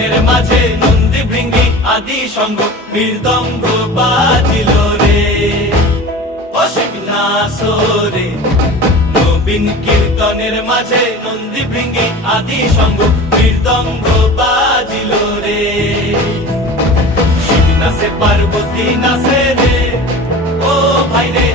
কীর্তনের মাঝে নন্দী ভৃঙ্গি আদি সঙ্গ মৃদঙ্গ বাজিল রে অসীম নাসরে। নবীন কীর্তনের মাঝে নন্দী ভৃঙ্গি আদি সঙ্গ মৃদঙ্গ বাজিল রে। শিব নাচে পার্বতী নাচে রে ও ভাই রে